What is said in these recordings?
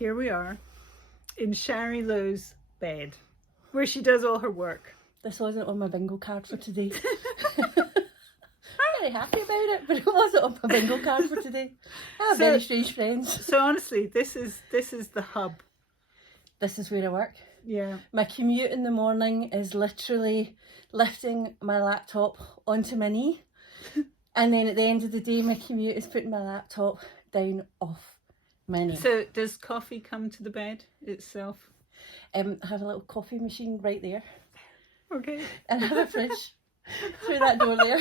here we are in Shari Low's bed, where she does all her work. This wasn't on my bingo card for today. I'm very happy about it, but it wasn't on my bingo card for today. I have very strange friends. So honestly, this is the hub. This is where I work. Yeah. My commute in the morning is literally lifting my laptop onto my knee. And then at the end of the day, my commute is putting my laptop down off my knee. So does coffee come to the bed itself? I have a little coffee machine right there. Okay. And I have a fridge through that door there.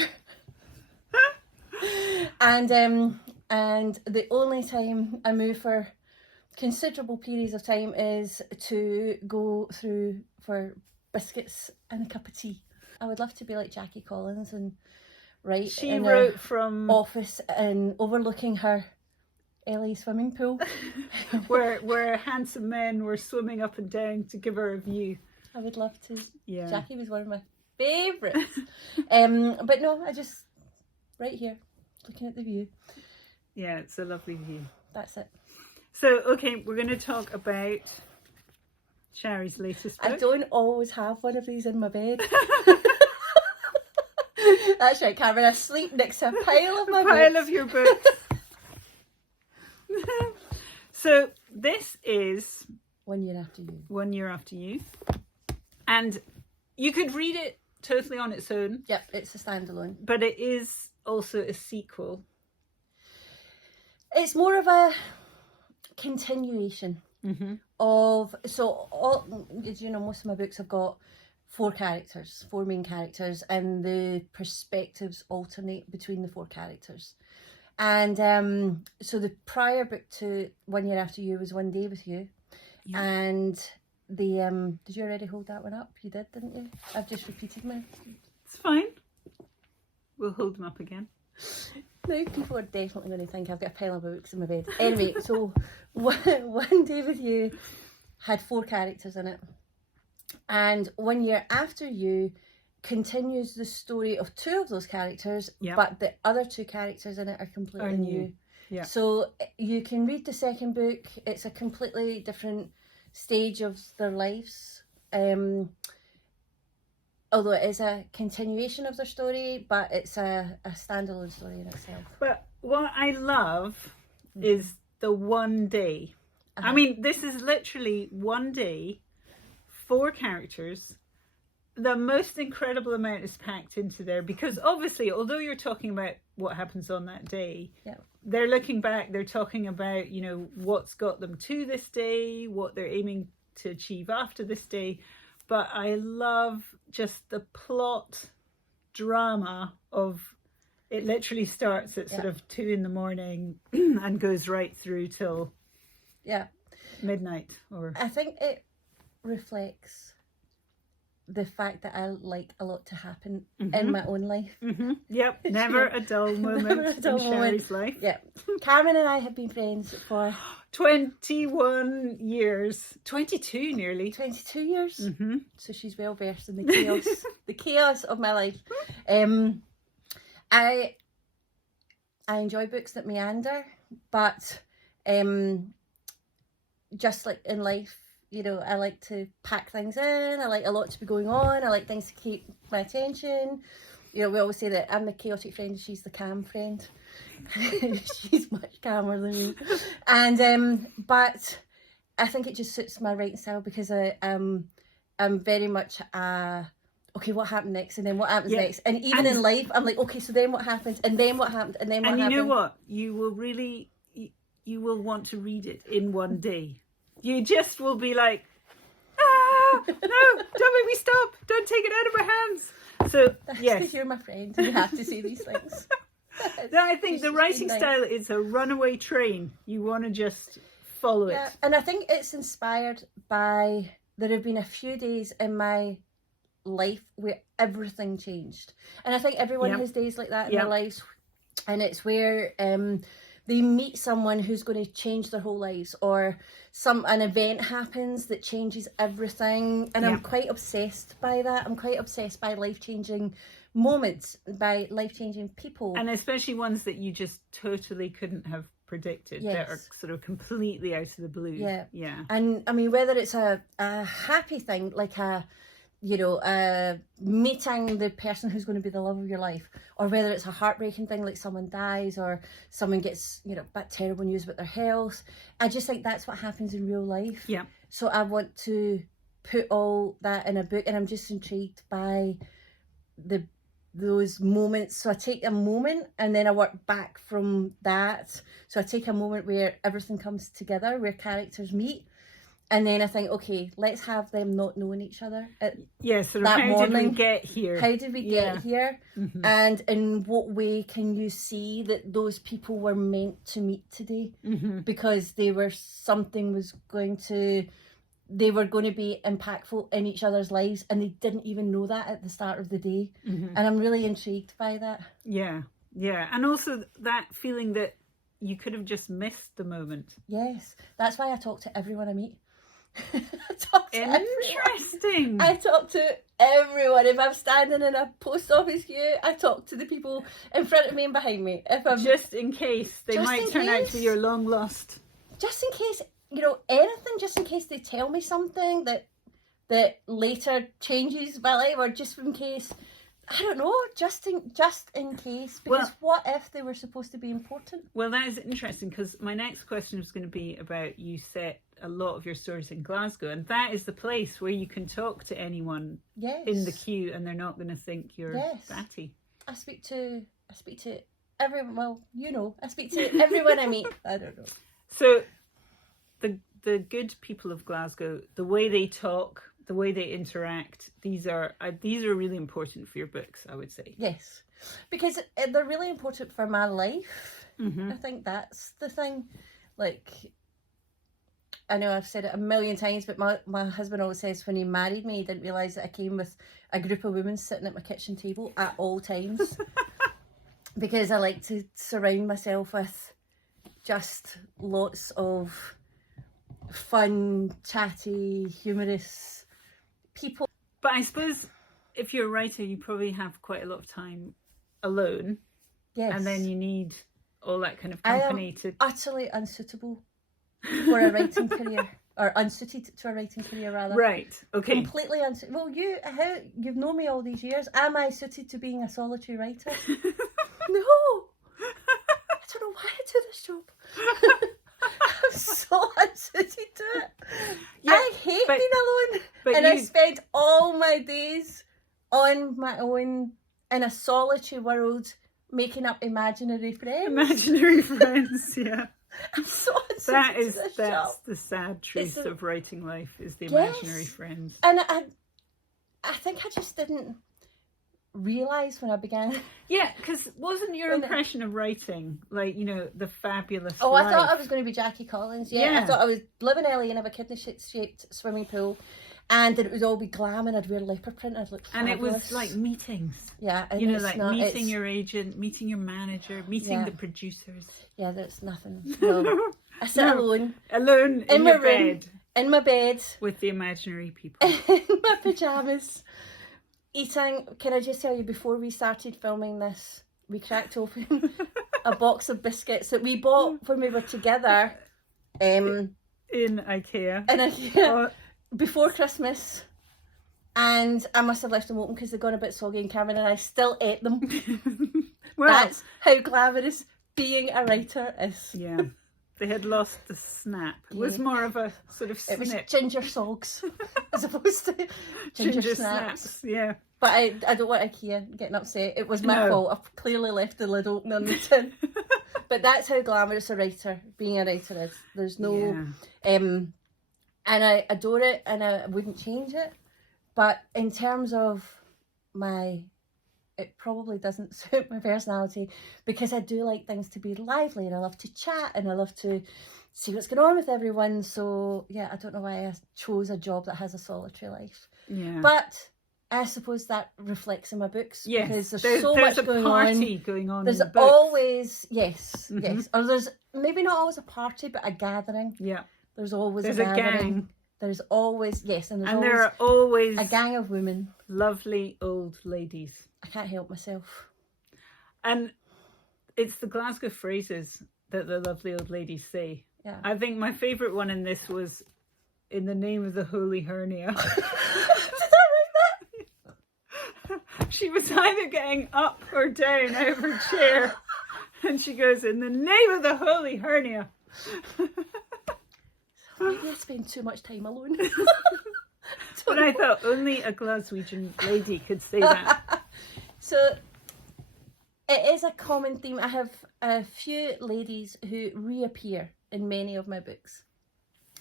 And the only time I move for considerable periods of time is to go through for biscuits and a cup of tea. I would love to be like Jackie Collins and write She in wrote her from office and overlooking her LA swimming pool. where handsome men were swimming up and down to give her a view. I would love to. Yeah. Jackie was one of my favourites. But no, I just right here looking at the view. Yeah, it's a lovely view. That's it. So, okay, we're going to talk about Shari's latest book. I don't always have one of these in my bed. That's right, Cameron. I sleep next to a pile of my pile books. of your books. So, this is 1 year after you. 1 year after you. And you could read it totally on its own. Yep, it's a standalone. But it is also a sequel. It's more of a continuation of, so all, as you know, most of my books have got four main characters, and the perspectives alternate between the four characters. And so the prior book to 1 year after you was One Day with You. Yeah. And the did you already hold that one up? You did, didn't you? I've just repeated my... It's fine. We'll hold them up again. Now people are definitely going to think I've got a pile of books in my bed. Anyway, so One Day with You had four characters in it. And 1 year after you continues the story of two of those characters, but the other two characters in it are completely new. Yeah. So you can read the second book. It's a completely different stage of their lives. Although it is a continuation of their story, but it's a standalone story in itself. But what I love is the 1 day. I mean, this is literally 1 day, four characters. The most incredible amount is packed into there because obviously, although you're talking about what happens on that day, they're looking back, they're talking about, you know, what's got them to this day, what they're aiming to achieve after this day. But I love just the plot drama of it. Literally starts at sort of 2 a.m. and goes right through till midnight. Or I think it reflects the fact that I like a lot to happen in my own life. Yep, never a dull moment in Shari's life. Yep. Cameron and I have been friends for 21 years, 22 nearly. 22 years. So she's well versed in the chaos, the chaos of my life. I enjoy books that meander, but just like in life, you know, I like to pack things in. I like a lot to be going on. I like things to keep my attention. You know, we always say that I'm the chaotic friend and she's the calm friend. She's much calmer than me. And but I think it just suits my writing style because I'm very much okay, what happened next, and then what happens next, and even in life, I'm like, okay, so then what happens, and then what happened, and then what happened. And you know what? You will really, you will want to read it in 1 day. You just will be like, no, don't make me stop. Don't take it out of my hands. So, yes. You're my friend. You have to say these things. No, I think the writing style is a runaway train. You want to just follow it. And I think it's inspired by, there have been a few days in my life where everything changed. And I think everyone has days like that in their lives. And it's where they meet someone who's going to change their whole lives, or an event happens that changes everything. And I'm quite obsessed by that. I'm quite obsessed by life-changing moments, by life-changing people. And especially ones that you just totally couldn't have predicted, Yes. that are sort of completely out of the blue. Yeah. Yeah. And I mean, whether it's a happy thing, like meeting the person who's going to be the love of your life, or whether it's a heartbreaking thing, like someone dies or someone gets, a bit terrible news about their health. I just think that's what happens in real life. Yeah. So I want to put all that in a book, and I'm just intrigued by those moments. So I take a moment and then I work back from that. So I take a moment where everything comes together, where characters meet. And then I think, okay, let's have them not knowing each other. Yeah, sort of that how morning. did we get here? How did we get here? Mm-hmm. And in what way can you see that those people were meant to meet today? Mm-hmm. Because they were going to be impactful in each other's lives, and they didn't even know that at the start of the day. Mm-hmm. And I'm really intrigued by that. Yeah, yeah. And also that feeling that you could have just missed the moment. Yes, that's why I talk to everyone I meet. Interesting. I talk to everyone. If I'm standing in a post office queue, I talk to the people in front of me and behind me. If I'm just in case they might turn out to be your long lost. Just in case, anything. Just in case they tell me something that later changes my life, or just in case. I don't know, just in case, because what if they were supposed to be important? Well, that is interesting, because my next question was going to be about, you set a lot of your stories in Glasgow, and that is the place where you can talk to anyone in the queue and they're not going to think you're batty. I speak to everyone. Well, I speak to everyone I meet. I don't know. So the good people of Glasgow, the way they talk, the way they interact, these are really important for your books, I would say. Yes, because they're really important for my life. Mm-hmm. I think that's the thing. Like, I know I've said it a million times, but my husband always says when he married me, he didn't realise that I came with a group of women sitting at my kitchen table at all times. Because I like to surround myself with just lots of fun, chatty, humorous people. But I suppose if you're a writer, you probably have quite a lot of time alone. Yes. And then you need all that kind of company to... utterly unsuitable for a writing career. Or unsuited to a writing career, rather. Right, okay. Completely unsuited. Well, you've known me all these years. Am I suited to being a solitary writer? No. I don't know why I do this job. I'm so unsuited to it. Yeah, I hate being alone. I spend all my days on my own in a solitary world making up imaginary friends. Imaginary friends, yeah. I'm so unsuited to this job. That's the sad truth of writing life, is the imaginary friends. And I think I just didn't realise when I began. Yeah, because wasn't your impression of writing like, the fabulous life? I thought I was going to be Jackie Collins. Yeah, I thought I was living early and have a kidney-shaped swimming pool, and that it would all be glam, and I'd wear leopard print, and I'd look fabulous. And it was like meetings. Yeah, meeting your agent, meeting your manager, meeting the producers. Yeah, that's nothing. No. I sit alone in my bed. In my bed. With the imaginary people. In my pyjamas. Eating, can I just tell you, before we started filming this, we cracked open a box of biscuits that we bought when we were together. In IKEA. Before Christmas. And I must have left them open because they'd gone a bit soggy in camera, and I still ate them. That's how glamorous being a writer is. Yeah. They had lost the snap. It was more of a sort of snip. It was ginger sogs as opposed to ginger snaps. Yeah. But I don't want IKEA getting upset. It was my fault. I've clearly left the lid open on the tin. But that's how glamorous being a writer is. There's no... and I adore it, and I wouldn't change it. But in terms of it probably doesn't suit my personality, because I do like things to be lively, and I love to chat, and I love to see what's going on with everyone. So yeah, I don't know why I chose a job that has a solitary life. Yeah. But I suppose that reflects in my books. Yes. Because there's so much going on. There's a party going on. There's in the books. Always, yes. Or there's maybe not always a party, but a gathering. Yeah. There's always a gathering. Gang. There's always, and there are always a gang of women. Lovely old ladies. I can't help myself. And it's the Glasgow phrases that the lovely old ladies say. Yeah. I think my favourite one in this was in the name of the holy hernia. Did I write that? She was either getting up or down out of her chair, and she goes, in the name of the holy hernia. Maybe I spend too much time alone. But I thought only a Glaswegian lady could say that. So it is a common theme. I have a few ladies who reappear in many of my books,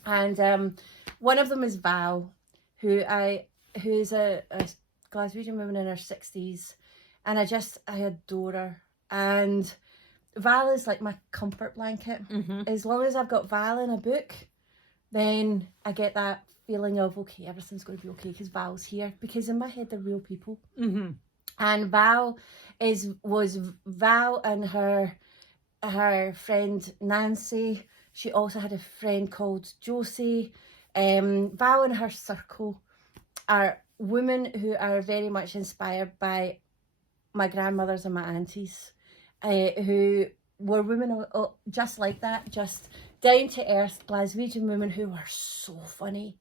and one of them is Val, who's a Glaswegian woman in her 60s, and I adore her. And Val is like my comfort blanket. Mm-hmm. As long as I've got Val in a book, then I get that feeling of, okay, everything's going to be okay because Val's here. Because in my head, they're real people. Mm-hmm. And Val was Val and her friend Nancy. She also had a friend called Josie. Val and her circle are women who are very much inspired by my grandmothers and my aunties, who were women just like that, just down to earth Glaswegian women who were so funny,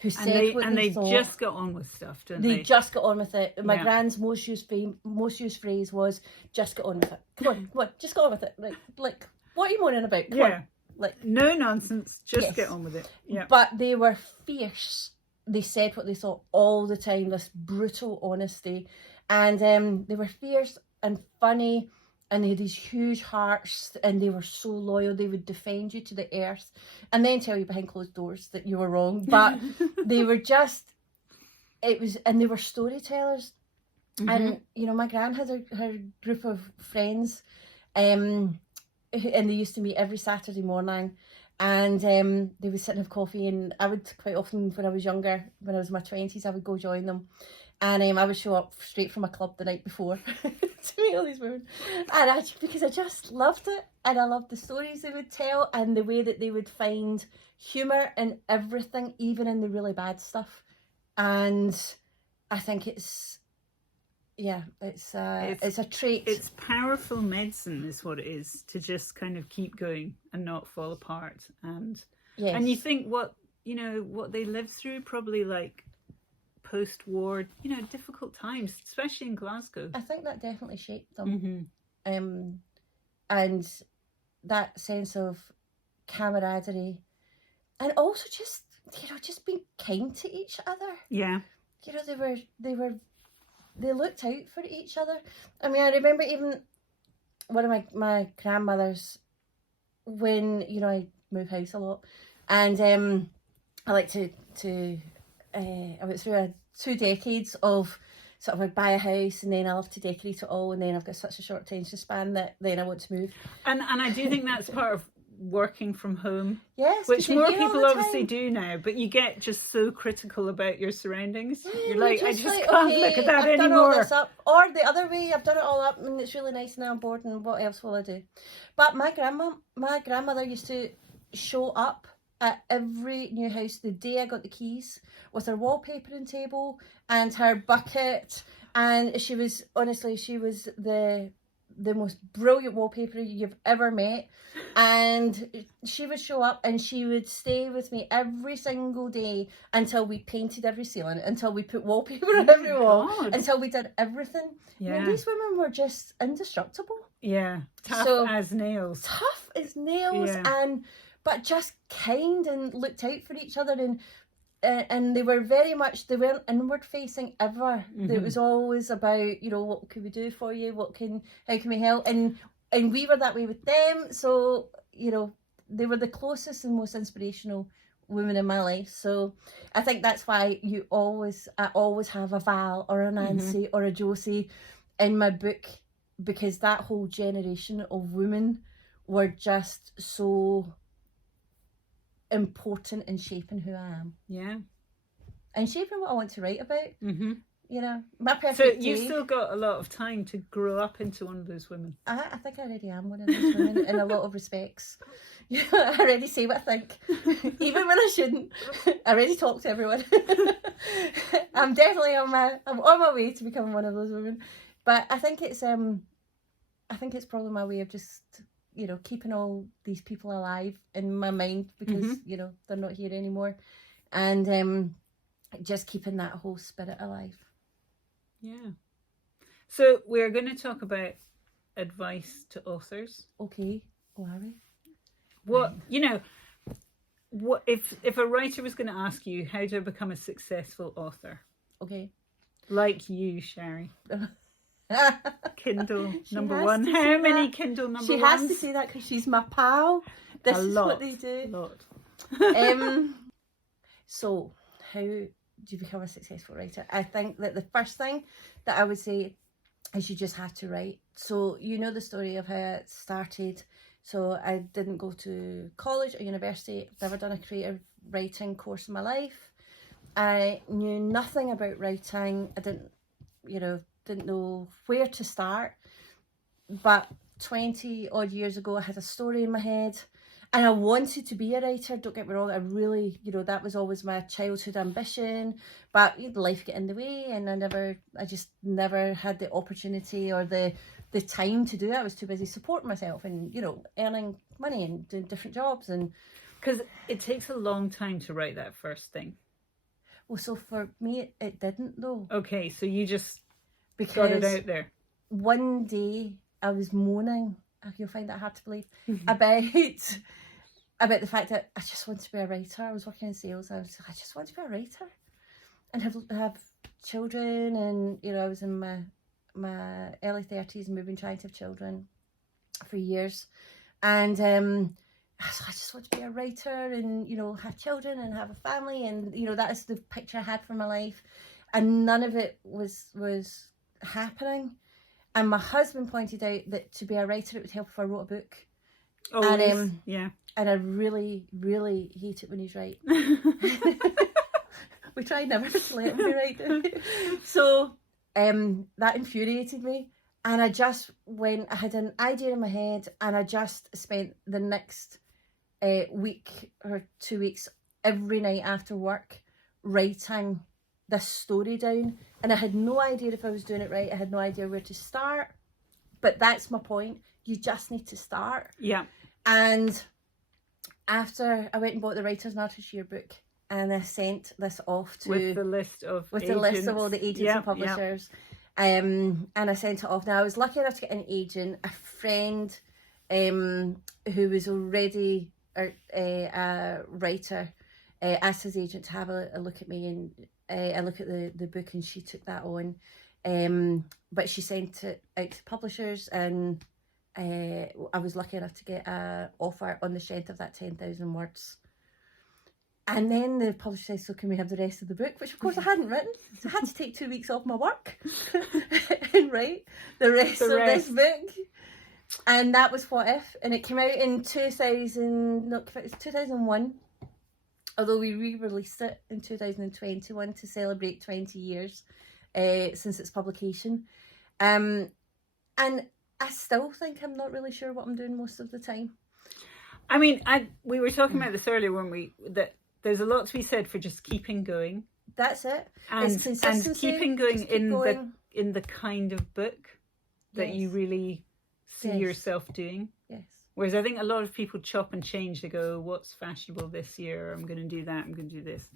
who said what they thought. Just got on with stuff, don't they? They just got on with it. My Yeah. grand's most used phrase was, "Just get on with it. Come on, just get on with it." Like, what are you moaning about? Come on. Like, no nonsense. Just Yes. get on with it. Yeah. But they were fierce. They said what they thought all the time. This brutal honesty, and they were fierce and funny, and they had these huge hearts, and they were so loyal. They would defend you to the earth, and then tell you behind closed doors that you were wrong. But they were just. And they were storytellers. Mm-hmm. And my gran had her group of friends, and they used to meet every Saturday morning, and they would sit and have coffee. And I would quite often, when I was younger, when I was in my 20s, I would go join them, and I would show up straight from a club the night before to meet all these women, and because I just loved it, and I loved the stories they would tell, and the way that they would find humour in everything, even in the really bad stuff. And I think it's a trait. It's powerful medicine is what it is, to just kind of keep going and not fall apart. And Yes. and you think what they lived through, probably like post-war, difficult times, especially in Glasgow. I think that definitely shaped them. Mm-hmm. And that sense of camaraderie, and also just being kind to each other. Yeah. They looked out for each other. I mean, I remember even one of my grandmothers, when I move house a lot, and I like to I went through 2 decades of sort of, I buy a house and then I love to decorate it all, and then I've got such a short attention span that then I want to move. And I do think that's part of working from home. Yes, which more people obviously time. do now, but you get just so critical about your surroundings. Yeah, you're like, I just just like, can't okay, look at that I've done all anymore. this up. Or the other way, I've done it all up and it's really nice and I'm bored, and what else will I do? But my grandmother used to show up at every new house the day I got the keys, with her wallpapering table and her bucket, and she was the most brilliant wallpaperer you've ever met. And she would show up and she would stay with me every single day until we painted every ceiling, until we put wallpaper on every wall, until we did everything. Yeah. I mean, these women were just indestructible. Yeah, tough as nails. Tough as nails, Yeah. But just kind and looked out for each other, and they were very much, they weren't inward facing ever. Mm-hmm. It was always about, what can we do for you? How can we help? And we were that way with them. So, they were the closest and most inspirational women in my life. So I think that's why I always have a Val or a Nancy or a Josie in my book, because that whole generation of women were just so important in shaping who I am. Yeah. And shaping what I want to write about. Mm-hmm. My perfect So day. you've still got a lot of time to grow up into one of those women. I think I already am one of those women in a lot of respects. I already say what I think, even when I shouldn't. I already talk to everyone. I'm definitely on my way to becoming one of those women. But I think it's probably my way of just, keeping all these people alive in my mind because, they're not here anymore. And just keeping that whole spirit alive. Yeah. So we're going to talk about advice to authors. Okay. Oh, are we? What, what if a writer was going to ask you, how do I become a successful author? Okay. Like you, Shari. Kindle number one. How many Kindle number ones? She has to say that because she's my pal. This is what they do. A lot. So, how do you become a successful writer? I think that the first thing that I would say is you just have to write. So, the story of how it started. So, I didn't go to college or university. I've never done a creative writing course in my life. I knew nothing about writing. I didn't know where to start. But 20 odd years ago, I had a story in my head and I wanted to be a writer. Don't get me wrong. I really, that was always my childhood ambition, but life got in the way and I just never had the opportunity or the time to do it. I was too busy supporting myself and, earning money and doing different jobs. And because it takes a long time to write that first thing. Well, so for me, it didn't though. Okay, so you just got it out there. One day I was moaning, you'll find that hard to believe, about the fact that I just want to be a writer. I was working in sales. I just want to be a writer and have children. And, I was in my early 30s and we've been trying to have children for years. And I just want to be a writer and, have children and have a family. And, that is the picture I had for my life. And none of it was happening. And my husband pointed out that to be a writer, it would help if I wrote a book. Oh, and, yeah. And I really, really hate it when he's right. We try never to let him be right. So that infuriated me. And I had an idea in my head and I just spent the next week or 2 weeks every night after work writing this story down. And I had no idea if I was doing it right. I had no idea where to start. But that's my point. You just need to start. Yeah. And after I went and bought the Writers and Artists Yearbook and I sent this off to... With the list of all the agents and publishers. And I sent it off. Now, I was lucky enough to get an agent, a friend who was already a writer, asked his agent to have a look at me and a look at the book, and she took that on. But she sent it out to publishers, and I was lucky enough to get an offer on the strength of that 10,000 words. And then the publisher says, so can we have the rest of the book? Which, of course, I hadn't written. So I had to take 2 weeks off my work and write the rest of this book. And that was What If. And it came out in 2001. Although we re-released it in 2021 to celebrate 20 years since its publication. And I still think I'm not really sure what I'm doing most of the time. I mean, we were talking about this earlier, weren't we? That there's a lot to be said for just keeping going. That's it. And, it's consistency. And keeping going in the kind of book that you really see yourself doing. Yes. Whereas I think a lot of people chop and change. They go, what's fashionable this year? I'm going to do that. I'm going to do this.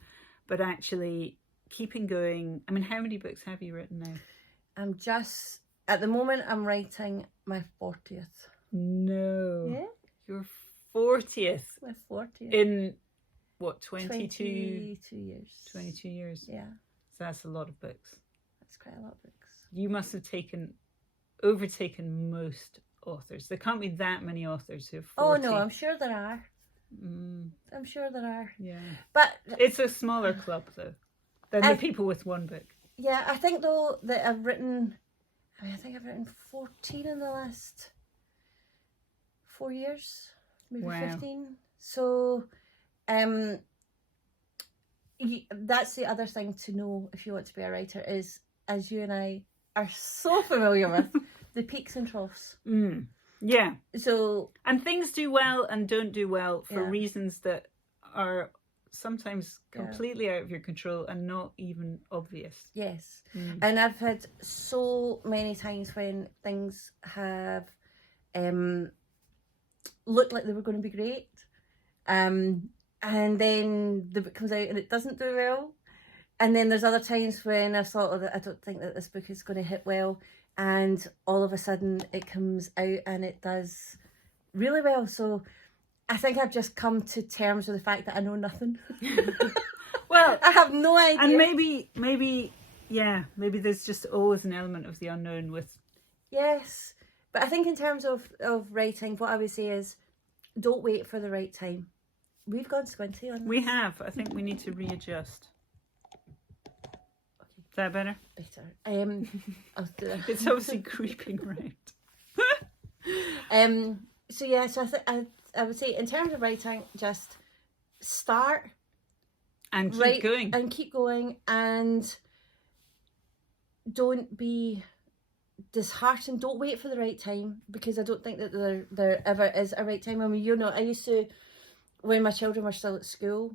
But actually keeping going. I mean, how many books have you written now? At the moment, I'm writing my 40th. No. Yeah? Your 40th. My 40th. In what, 22 years. 22 years. Yeah. So that's a lot of books. That's quite a lot of books. You must have overtaken most authors. There can't be that many authors who have 40. Oh no, I'm sure there are. I'm sure there are. Yeah. But it's a smaller club though than the people with one book. Yeah, I think though that I've written 14 in the last 4 years, maybe 15. So that's the other thing to know if you want to be a writer is, as you and I are so familiar with, the peaks and troughs. Yeah. So, and things do well and don't do well for reasons that are sometimes completely out of your control and not even obvious. Yes. And I've had so many times when things have looked like they were going to be great. And then the book comes out and it doesn't do well. And then there's other times when I thought, oh, I don't think that this book is going to hit well. And all of a sudden it comes out and it does really well. So I think I've just come to terms with the fact that I know nothing. Well, I have no idea. And maybe there's just always an element of the unknown with. Yes. But I think in terms of writing, what I would say is don't wait for the right time. We've gone squinty on this. We have. I think we need to readjust. Okay. Is that better? Better. I'll do that. It's obviously creeping round. So yeah, so I would say in terms of writing, just start And keep going. and keep going, and don't be disheartened. Don't wait for the right time, because I don't think that there ever is a right time. I mean, I used to, when my children were still at school,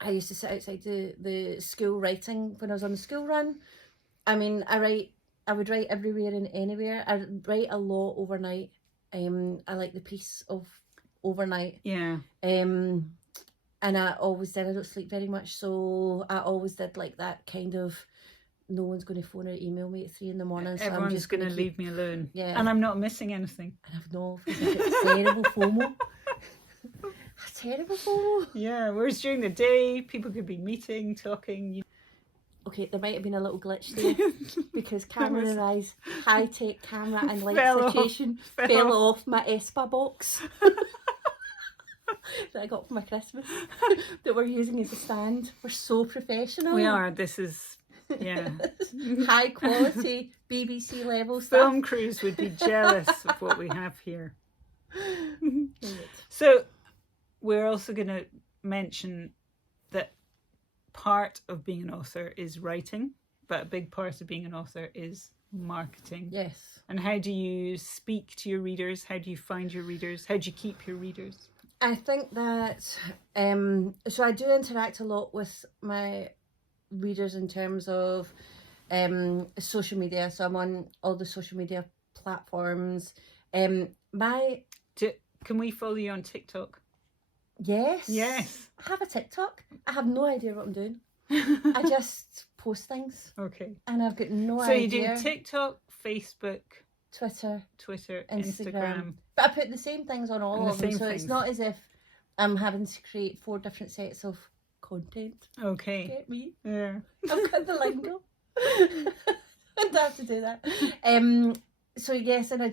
I used to sit outside the school writing when I was on the school run. I mean, I would write everywhere and anywhere. I write a lot overnight. I like the peace of overnight. Yeah. And I always did. I don't sleep very much, so I always did like that kind of, no one's going to phone or email me at 3 a.m. So Everyone's I'm just going to leave me alone. Yeah. And I'm not missing anything. And I've no terrible FOMO. A terrible FOMO. Yeah, whereas during the day, people could be meeting, talking. Okay, there might have been a little glitch there because Cameron and I's high-tech camera and light Fell situation off. fell off my Espa box that I got for my Christmas that we're using as a stand. We're so professional. We are. This is, yeah. High quality BBC level stuff. Film crews would be jealous of what we have here. So we're also going to mention that part of being an author is writing, but a big part of being an author is marketing. Yes. And how do you speak to your readers? How do you find your readers? How do you keep your readers? I think that, so I do interact a lot with my readers in terms of social media. So I'm on all the social media platforms. Can we follow you on TikTok? Yes. Yes. I have a TikTok. I have no idea what I'm doing. I just post things. Okay. And I've got no So idea. you do TikTok, Facebook, Twitter, Instagram. But I put the same things on all And the of them. same So things. it's not as if I'm having to create 4 different sets of content. Okay. Get me? Yeah. I've got the lingo. I don't have to do that. So yes, and I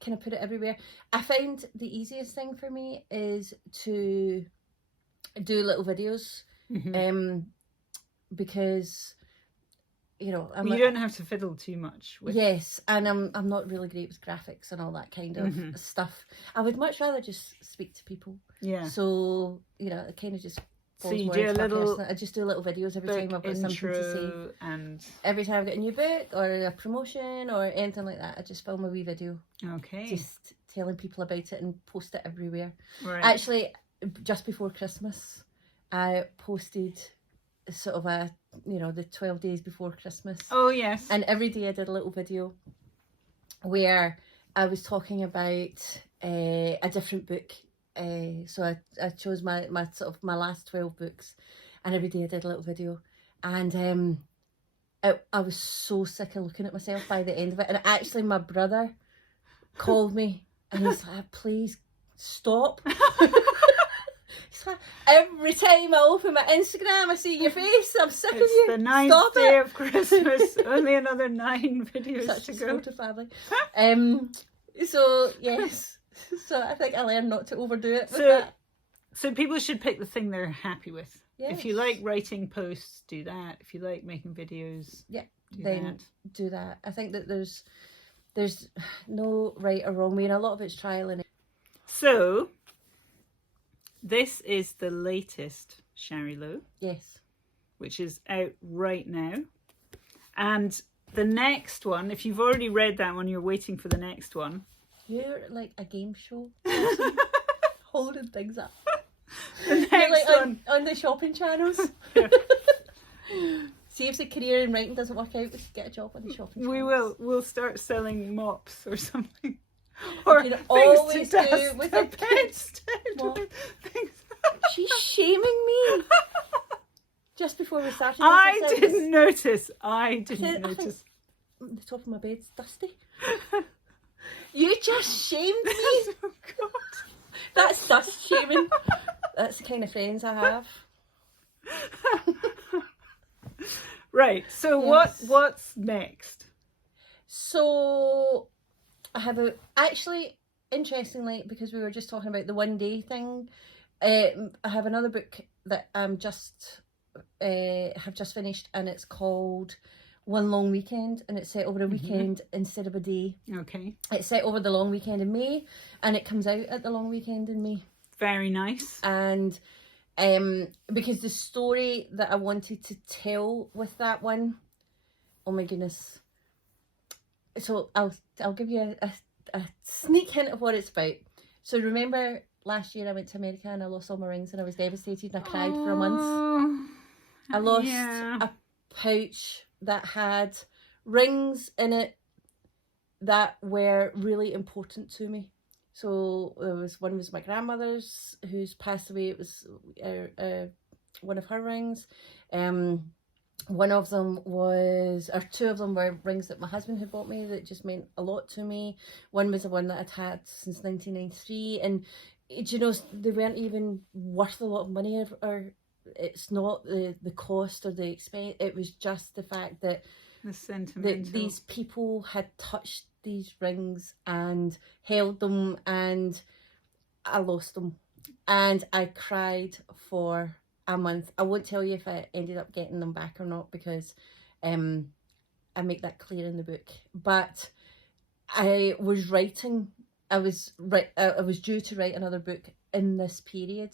kind of put it everywhere. I found the easiest thing for me is to do little videos, because you don't have to fiddle too much with. Yes, and I'm not really great with graphics and all that kind of stuff. I would much rather just speak to people. Yeah. So I kind of just. So you do a little. I just do little videos every time I've got something to say. And every time I've got a new book or a promotion or anything like that, I just film a wee video. Okay. Just telling people about it and post it everywhere. Right. Actually, just before Christmas, I posted sort of the 12 days before Christmas. Oh yes. And every day I did a little video where I was talking about a different book. So I chose my sort of my last 12 books, and every day I did a little video, and I was so sick of looking at myself by the end of it. And actually my brother called me and he's like, please stop. He's like, every time I open my Instagram I see your face, I'm sick of you. It's the 9th day of Christmas. Only another 9 videos Such to a go. supportive family. So yes. So I think I learned not to overdo it with that. So people should pick the thing they're happy with. Yes. If you like writing posts, do that. If you like making videos, do that. I think that there's no right or wrong way, and a lot of it's trial and error. So this is the latest Shari Low. Yes. Which is out right now. And the next one, if you've already read that one, you're waiting for the next one. You're like a game show person, holding things up. The next like one. on the shopping channels. Yeah. See if the career in writing doesn't work out, we should get a job on the shopping channels. We'll start selling mops or something. Or You can things always to dust do with the a kid's. bedstead What? with. Things. She's shaming me. Just before we started, I said didn't notice. I I didn't notice. the top of my bed's dusty. You just shamed me. Oh God. That's dust shaming. That's the kind of friends I have. Right. So Yes. what's next? So I have actually, interestingly, because we were just talking about the one day thing, I have another book that have just finished, and it's called One Long Weekend, and it's set over a weekend instead of a day. Okay. It's set over the long weekend in May, and it comes out at the long weekend in May. Very nice. And because the story that I wanted to tell with that one, oh my goodness. So I'll give you a sneak hint of what it's about. So remember last year I went to America and I lost all my rings and I was devastated and I cried for a month. I lost a pouch that had rings in it that were really important to me. So one was my grandmother's, who's passed away. It was one of her rings. One of them was, or two of them were rings that my husband had bought me that just meant a lot to me. One was the one that I'd had since 1993, and you know, they weren't even worth a lot of money, or it's not the cost or the expense. It was just the fact that these people had touched these rings and held them, and I lost them, and I cried for a month. I won't tell you if I ended up getting them back or not, because I make that clear in the book. But I was writing. I was due to write another book in this period,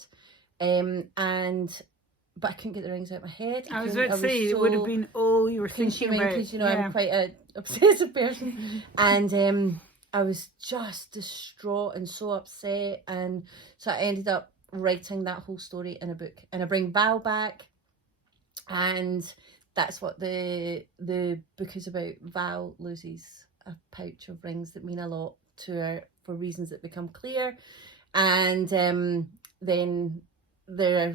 but I couldn't get the rings out of my head. I was about to say, it would have been all you were thinking about. Because, you know, I'm quite an obsessive person. And I was just distraught and so upset. And so I ended up writing that whole story in a book. And I bring Val back. And that's what the book is about. Val loses a pouch of rings that mean a lot to her for reasons that become clear. And then there are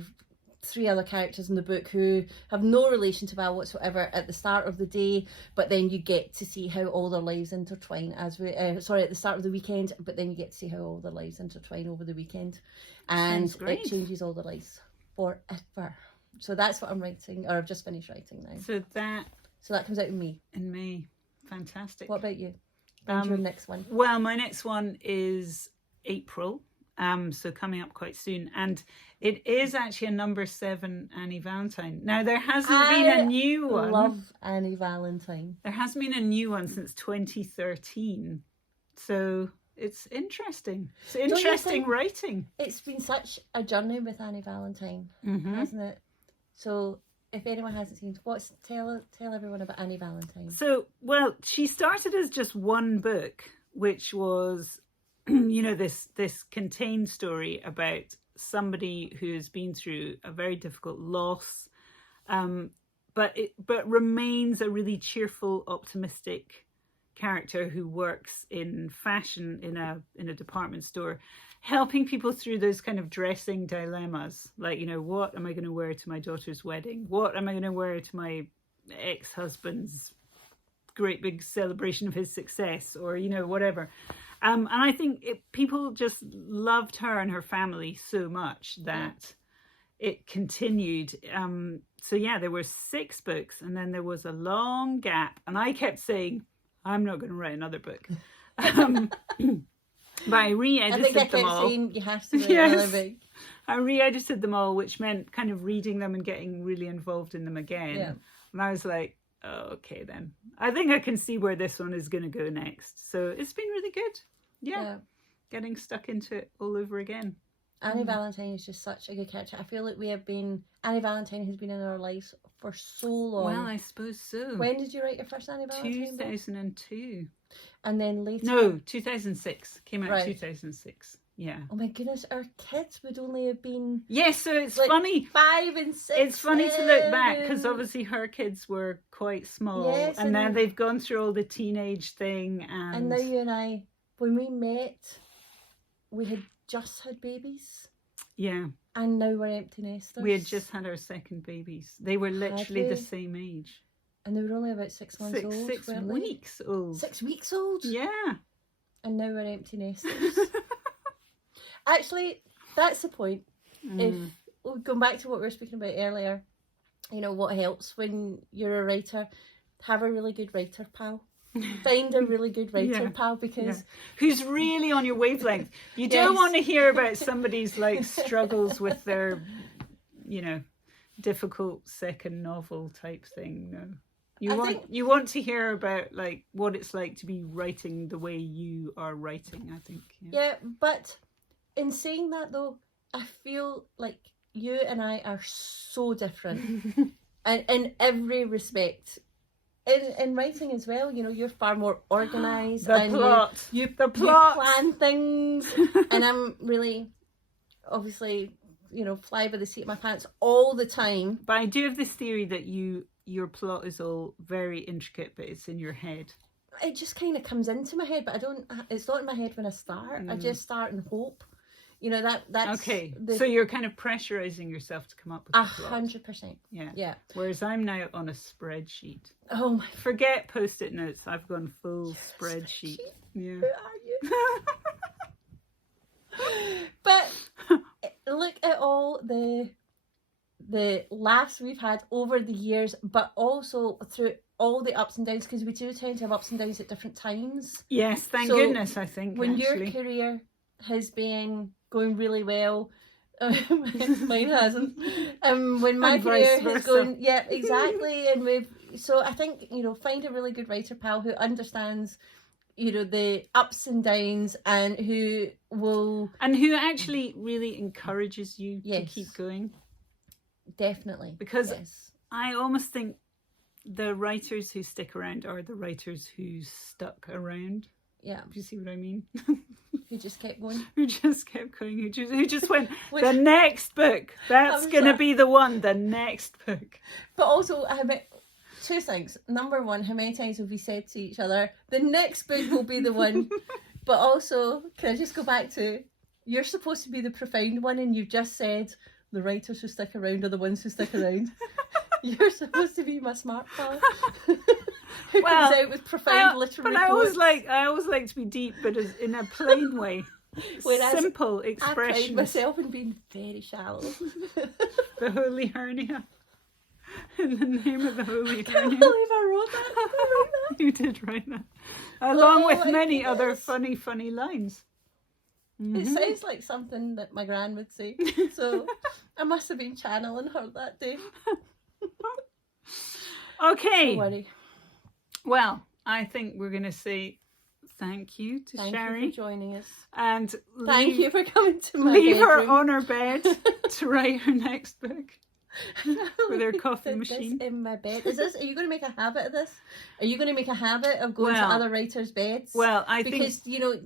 3 other characters in the book who have no relation to Val whatsoever at the start of the day, but then you get to see how all their lives intertwine at the start of the weekend, but then you get to see how all their lives intertwine over the weekend, and it changes all their lives forever. So that's what I'm writing, or I've just finished writing now. So that comes out in May. In May. Fantastic. What about you? When's your next one? Well, my next one is April. So coming up quite soon, and it is actually a number 7 Annie Valentine. Now there hasn't been a new one. I love Annie Valentine. There hasn't been a new one since 2013, so it's interesting. It's interesting writing. It's been such a journey with Annie Valentine, hasn't it? So if anyone hasn't seen, tell everyone about Annie Valentine. So, well, she started as just one book, which was, you know, this contained story about somebody who's been through a very difficult loss, but remains a really cheerful, optimistic character who works in fashion in a department store, helping people through those kind of dressing dilemmas, like, you know, what am I going to wear to my daughter's wedding? What am I going to wear to my ex-husband's great big celebration of his success, or, you know, whatever. And I think people just loved her and her family so much that it continued. So yeah, there were 6 books, and then there was a long gap, and I kept saying, I'm not going to write another book. But I re-edited them all. Saying you have to write another book. I re-edited them all, which meant kind of reading them and getting really involved in them again. Yeah. And I was like, oh, okay then. I think I can see where this one is going to go next. So it's been really good. Yeah. Getting stuck into it all over again. Annie Valentine is just such a good character. I feel like Annie Valentine has been in our lives for so long. Well, I suppose so. When did you write your first Annie Valentine 2002. And then later? No, 2006. Came out 2006. Yeah. Oh my goodness, our kids would only have been... Yes, so it's like funny. 5 and 6. It's funny to look back, because obviously her kids were quite small. Yes, and now they've gone through all the teenage thing. And now you and I when we met, we had just had babies. Yeah. And now we're empty nesters. We had just had our second babies. They were literally the same age. And they were only about 6 months old. 6 weren't weeks they? old. 6 weeks old? Yeah. And now we're empty nesters. Actually, that's the point. If going back to what we were speaking about earlier, you know, what helps when you're a writer, have a really good writer pal. Find a really good writer pal, because who's really on your wavelength. You don't want to hear about somebody's like struggles with their, you know, difficult second novel type thing. No, you want to hear about like what it's like to be writing the way you are writing. I think. Yeah, but in saying that though, I feel like you and I are so different, and in every respect. In writing as well, you know, you're far more organised. You plan things, and I'm really, obviously, you know, fly by the seat of my pants all the time. But I do have this theory that your plot is all very intricate, but it's in your head. It just kind of comes into my head, but it's not in my head when I start. I just start and hope. You know, that's okay. So you're kind of pressurizing yourself to come up with 100%. Yeah. Whereas I'm now on a spreadsheet. Oh my! Forget post-it notes. I've gone full spreadsheet. Yeah. Who are you? But look at all the laughs we've had over the years, but also through all the ups and downs, because we do tend to have ups and downs at different times. Yes, thank goodness. I think when your career has been going really well, mine hasn't. When my career has gone, yeah, exactly. And so I think, you know, find a really good writer pal who understands, you know, the ups and downs, and who actually really encourages you to keep going. Definitely, because I almost think the writers who stick around are the writers who stuck around. Yeah. Do you see what I mean? Who just kept going. Who just kept going. Who just went, the next book. That's going to be the one, the next book. But also, two things. Number one, how many times have we said to each other, the next book will be the one? But also, can I just go back to, you're supposed to be the profound one, and you've just said, the writers who stick around are the ones who stick around. You're supposed to be my smart pal. Who comes out with profound literary quotes. But I always like to be deep, but in a plain way. Whereas simple expressions. I pride myself in being very shallow. The Holy Hernia. In the name of the Holy Hernia. I can't believe I wrote that. You did write that. Along with many other funny lines. Mm-hmm. It sounds like something that my gran would say. So I must have been channeling her that day. Okay. Don't worry. Well, I think we're going to say thank you to Shari. Thank you for joining us. And thank you for coming to my Leave bedroom. her on her bed to write her next book. With her coffee machine. This in my bed. Are you going to make a habit of this? Are you going to make a habit of going to other writers' beds? Well, because, you know,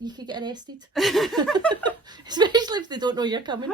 you could get arrested. Especially if they don't know you're coming.